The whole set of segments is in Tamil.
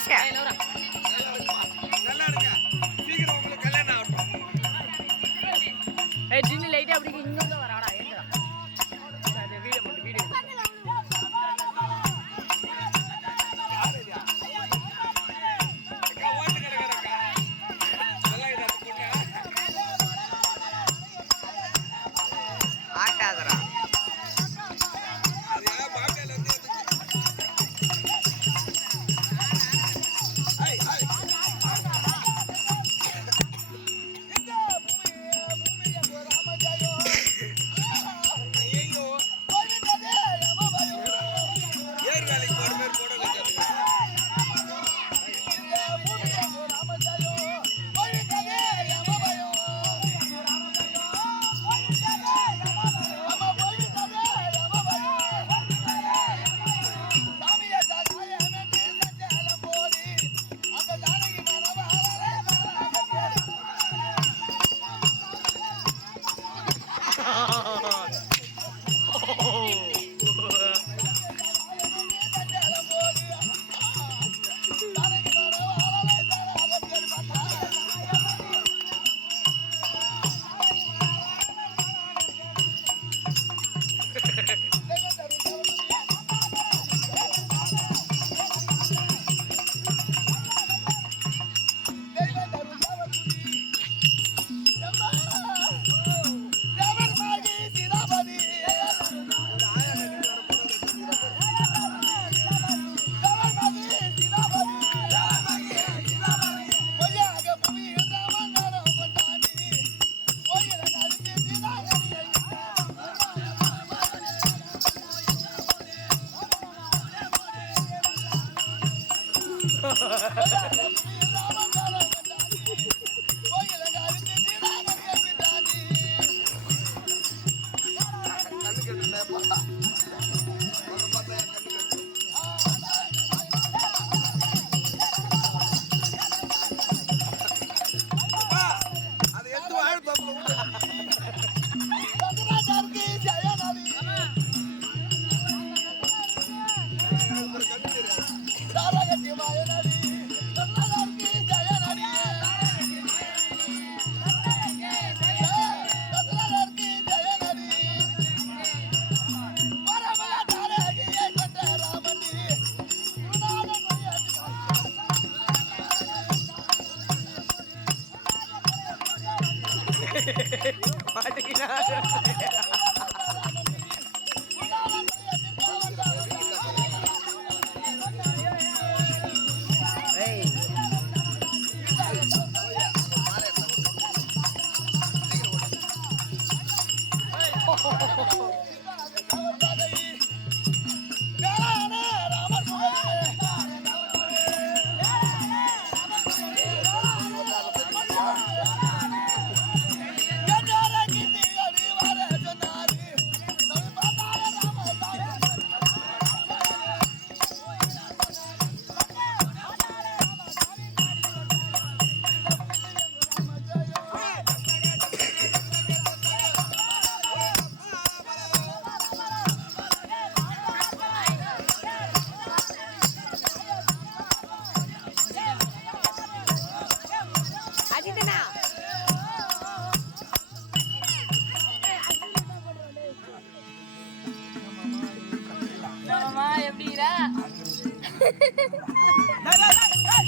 சதீஷ் நல்லா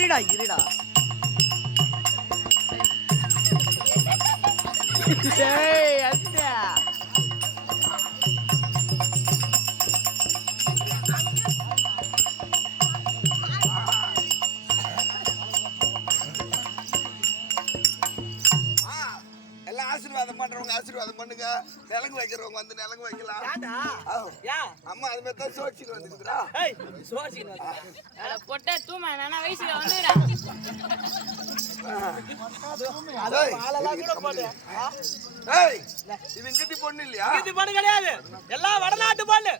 இருடா இருடா. ஏய் அஸ்டா நிலங்கு வைக்கிறவங்க வந்து நிலங்கு வைக்கலாம்? அம்மா அது மாதிரி தான் சோச்சிட்டு வந்துக்குதுடா பொட்ட தூமா நானா வயசுல வந்துடா இது இங்கிட்டு பொண்ணு இல்லையா? இது பொண்ணு கிடையாது. எல்லாம் வடநாட்டு பொண்ணு.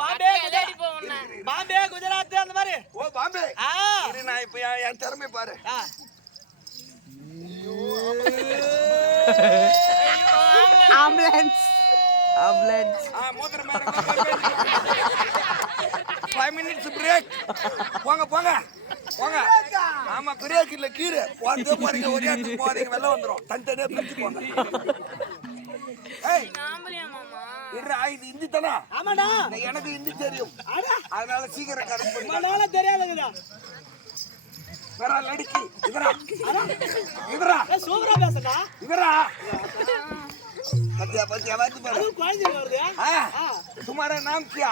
பாம்பே தேடி குஜராத் போவண்ணா பாம்பே குஜராத் அந்த மாதிரி. ஓ பாம்பே. நான் இப்ப என் திறமை பாரு. ஆ. Ambulance ambulance five minutes break போங்க போங்க. போங்க. ஆமா பிரேக் இல்ல கீரை போறதே போறீங்க ஒரே இடத்துக்கு போறீங்க வெளில வந்துரும். தனித்தனியா பிரிச்சு போங்க. ஏய் இருடா இது இந்தி தானே? ஆமாடா. எனக்கு இந்தி தெரியும். அதனால சீக்கிரம் கரெக்ட் பண்ணி மனோல தெரியாதுங்கடா. வேற லடிக்கி இதரா ஏய், சூப்பரா பேசுடா. இதரா பத்தியா பத்தியா வந்து பாரு அதுவும் குழந்தைங்க வருது हाँ तुम्हारा नाम क्या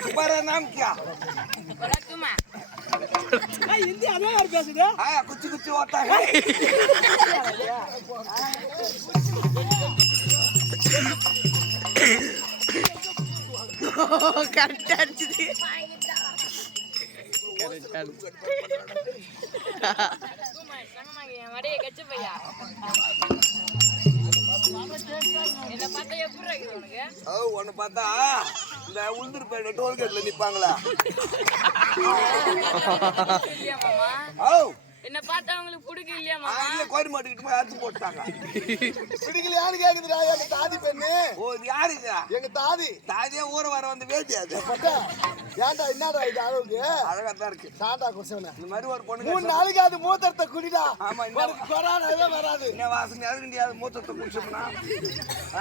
तुम्हारा नाम क्या பொட தூமா ஏய், ஹிந்தி அதே மாதிரி பேசுது हाँ कुछ कुछ होता है கரெக்டா அடிச்சுது தூமா உன்னை பார்த்தா இந்த உளுந்தூர்பேட்டை டோல்கேட்ல நிப்பாங்களா? என்ன பார்த்தா ஆ, மாமா? இல்ல கோரி மாட்டுக்கிட்டு போய் அறுத்து போட்டாங்க பிடிக்கலையான்னு கேக்குதுடா எங்க தாதி பெண்ணு. ஓ இது யாருங்க? எங்க தாதி. தாதியா ஊர வர வந்து வேட்டி அது. பட்டா ஏன்டா என்னடா இது அளவுக்கு? அழகா தான் இருக்கு. சாண்டா குசவன. இந்த மாதிரி ஒரு பொண்ணு மூணு நாளைக்கு அது மூத்தரத்தை குடிடா. ஆமா, இந்த- கொரோனாவே வராது. என்ன வாசனை அது முடியாது மூத்தத்தை குடிச்சோம்னா?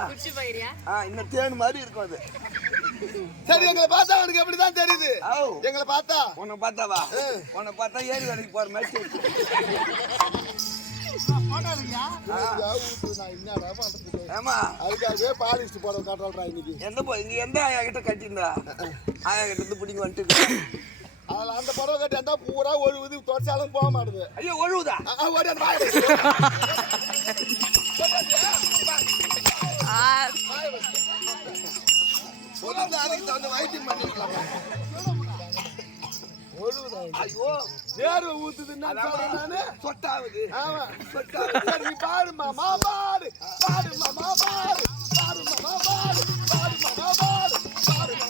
குடிச்சு போயிறியா ஆ இன்னும் தேன் மாதிரி இருக்கும் அது. சரி எங்களை பார்த்தா அவனுக்கு எப்படிதான் தெரியுது? எங்களை பார்த்தா? உன்னை பார்த்தாவா உன்னை பார்த்தா ஏரி வேலைக்கு போற மாதிரி எந்த போ இங்க எந்த ஆயா கிட்ட கட்டியிருந்தா? ஆயா கிட்ட இருந்து பிடிங்க வந்துட்டு அதுல அந்த பறவை கட்டி அந்த பூரா ஒழுகுது தொடச்சாலும் போக மாட்டுது. ஐயோ ஆ, ஓடி அந்த சொல்லுங்க அதுக்கு தகுந்த வைத்தியம் இது? ஐயோ வேர்வை ஊத்துதுன்னா சொட்டாவுது ஆமா. சொட்டாவுது நீ பாடுமா மா பாடு பாடுமா மா பாடு பாடுமா மா பாடு பாடுமா மா பாடு பாடுமா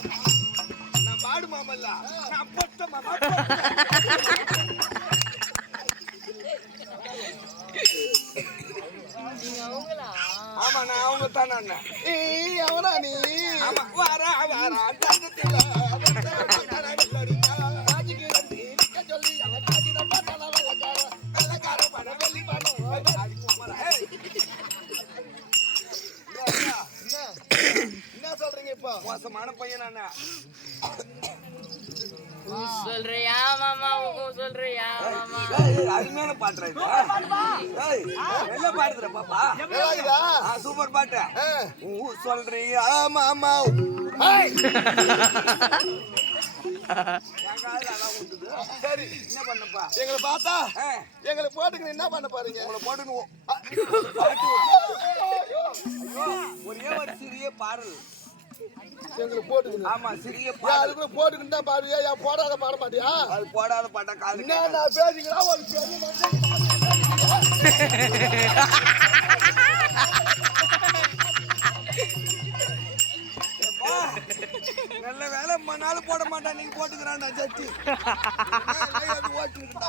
நான் பாடு மாமல்ல நான் பொட்ட மாமா பொட்ட. நீங்க அவங்களா ஆமா நான் அவங்க தான் அவனா நீ? வாரா வாரா என்ன சொல்றீங்க இப்போ? மோசமான பையன் நானே சொல்றியா மாமா? உன் சொல்றியா மாமா? அருமையான. ஏய், நல்ல பாடுதுடா பாப்பா? சூப்பர் பாட்டு. சொல்றியா மாமா. சரி. என்ன பண்ணப்பா எங்களை பார்த்தா? ஆ, எங்களை போட்டுக்கணும் என்ன பண்ண பாருங்க உங்களை பாட்டு ஐயோ, ஒரே ஒரு சிறிய பாடல். எங்களுக்கு போட்டுக்கணும். ஆமா சிறிய பாடல் கூட தான் பாடுவியா? போடாத பாட மாட்டியா? அது போடாத பாட்டா காது நான் பேசிக்கிறா? ஒரு பெரிய நல்ல வேலை மண்ணால போட மாட்டான் நீங்க போட்டுக்கிறான் ஜட்ஜி ஓட்டுக்கிட்டா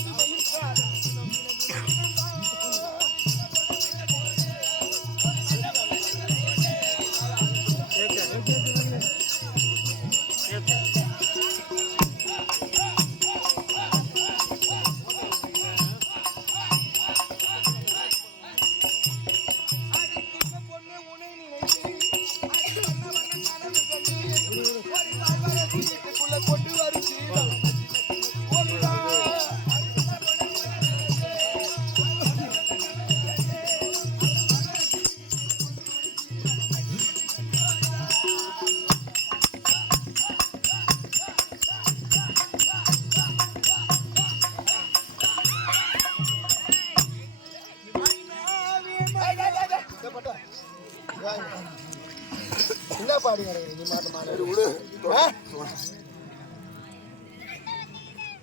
நீ மாட்ட மாடு விடு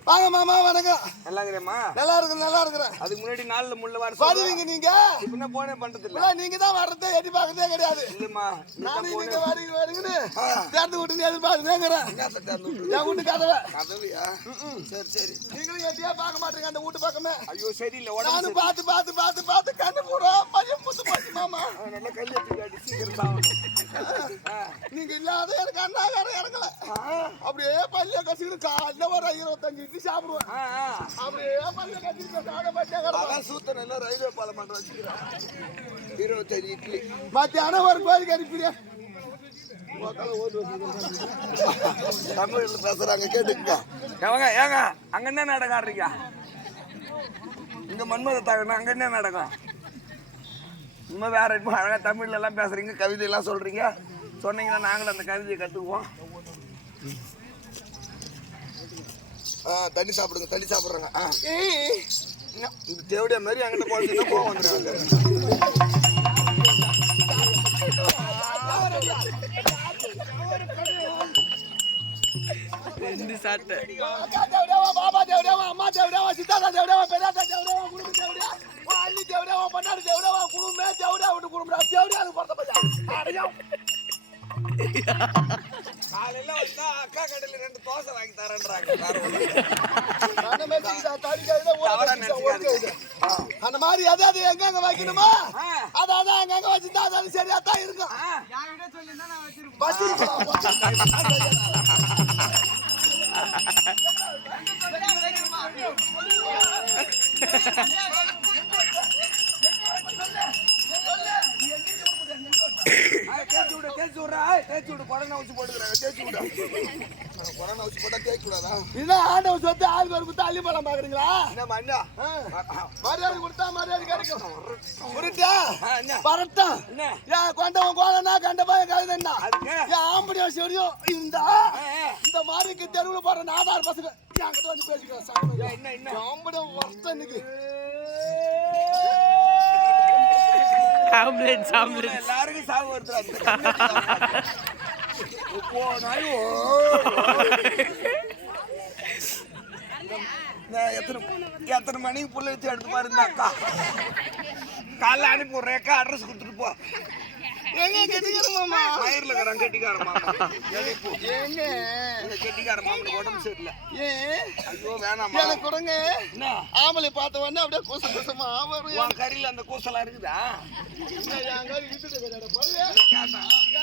வாங்க மாமா வணக்கம். நல்லா இருக்கிறேம்மா நல்லா இருக்கிறேன் நல்லா இருக்கிறேன் அதுக்கு முன்னாடி நாலுல முள்ள வர வருவீங்க நீங்க? என்ன போனே பண்றது இல்ல நீங்க தான் வர்றதே எட்டி பார்க்கறதே கிடையாது. இல்லம்மா நானும் நீங்க வரீங்க வரீங்கன்னு திறந்து விட்டு எதிர்பார்த்துனேங்கிறேன் என் வீட்டு கதவை. கதவியா? சரி சரி. நீங்களும் எட்டியா பார்க்க மாட்டீங்க அந்த வீட்டு பக்கமே. ஐயோ சரியில்லை உடம்பு நானும் பார்த்து பார்த்து பார்த்து பார்த்து கண்ணு பூரா பையன் முத்து போச்சு மாமா. சரி. நல்லா கல் எடுத்து அடி சீக்கிரம் ஆ. நீங்க இல்லாத எனக்கு அண்ணாகாரம் இறங்கல. அப்படியே பல்ல கசிக்கிட்டு காலைல ஒரு இருபத்தஞ்சு இட்லி சாப்பிடுவேன். அப்படியே பல்ல கசிக்கிட்டு சாக பட்டியா அதான் சூத்தன் எல்லாம் ரயில்வே பாலம் பண்ண வச்சுக்கிறேன். இருபத்தஞ்சு இட்லி. மத்தியானம் ஒரு கோயிலுக்கு அனுப்பிடுறேன் தமிழ்ல பேசுறாங்க கேட்டுக்கங்க. ஏங்க ஏங்க அங்க என்ன நாடகம் ஆடுறீங்க இங்க மன்மத அங்க என்ன நாடகம் இன்னும் வேற அழகா தமிழ்ல எல்லாம் பேசுறீங்க கவிதை எல்லாம் சொல்றீங்க? சொன்னீங்கன்னா நாங்களும் அந்த கவிதையை கத்துக்குவோம். தண்ணி சாப்பிடுங்க தண்ணி சாப்பிடுறாங்க. ஆ. என்ன, இந்த தேவடியா மாதிரி அங்கிட்ட போனீங்கன்னா போக வந்துடுவாங்க அக்கா தேவடியாவா பாபா தேவடியாவா அம்மா தேவடியாவா சித்தாதா தேவடியாவா பெரியாத்தா தேவடியாவா குடும்ப தேவடியா அண்ணி தேவடியாவா பண்ணாரு தேவடியாவா குடும்பமே தேவடியா விட்டு குடும்படா தேவடியா அது பொறுத்த பையன். அடையும் காலையில வந்தா அக்கா கடையில ரெண்டு தோசை வாங்கி தரேன்றாங்க. அந்த மாதிரி எது எது எங்கெங்க வைக்கணுமோ. அது அதான் அங்கங்க வச்சுட்டா அது சரியா தான் இருக்கும். தேய்ச்சு விடு, தேய்ச்சு விடுறா. தேய்ச்சு விடு. கொரோனா ஊசி போட்டுக்கிறேன். தேய்ச்சு விடு. கொரோனா ஊசி போட்டா தேய்க்க கூடாதா? இதான் ஆண்டவன் சொத்து ஆளுக்கு ஒரு குத்து அள்ளி பழம் பாக்குறீங்களா என்ன? மரியாதை கொடுத்தா மரியாதை கிடைக்கும் உருட்டா ஆ, என்ன? பரட்டா என்ன? ஏன் கொண்டவன் கோலனா கண்ட பையன் கழுதண்ணா? ஏன் ஆம்படியும் சரியும் ஆ. இந்த மாதிரிக்கு தெருவுல போற நாதார் பசங்க என்கிட்ட வந்து பேசிக்கிறேன் சாமி என்ன, என்ன? ஆம்படியும் வருஷம் இன்னைக்கு ஆம்புலன்ஸ் ஆம்புலன்ஸ் எல்லாருக்கும் சாவு எத்தனை எத்தனை மணிக்கு புள்ள வச்சு எடுத்து பாருங்க அக்கா. காலைல அனுப்பி விட்றேன் அக்கா அட்ரஸ் கொடுத்துட்டு போ. எங்க கெட்டிக்கிற மாமா? மயிரில் இருக்கிறான் கெட்டிக்கார மாமா. இந்த கெட்டிக்கார மாமனுக்கு உடம்பு சரியில்லை. ஏன் ஐயோ வேணாமா எனக்கு கொடுங்க. என்ன? ஆம்பளை பார்த்த உடனே அப்படியே குச குசமா வரும் உன் கறியில் அந்த கூசலாம் இருக்குதா? என் கையில வைக்கிறான் பாரு.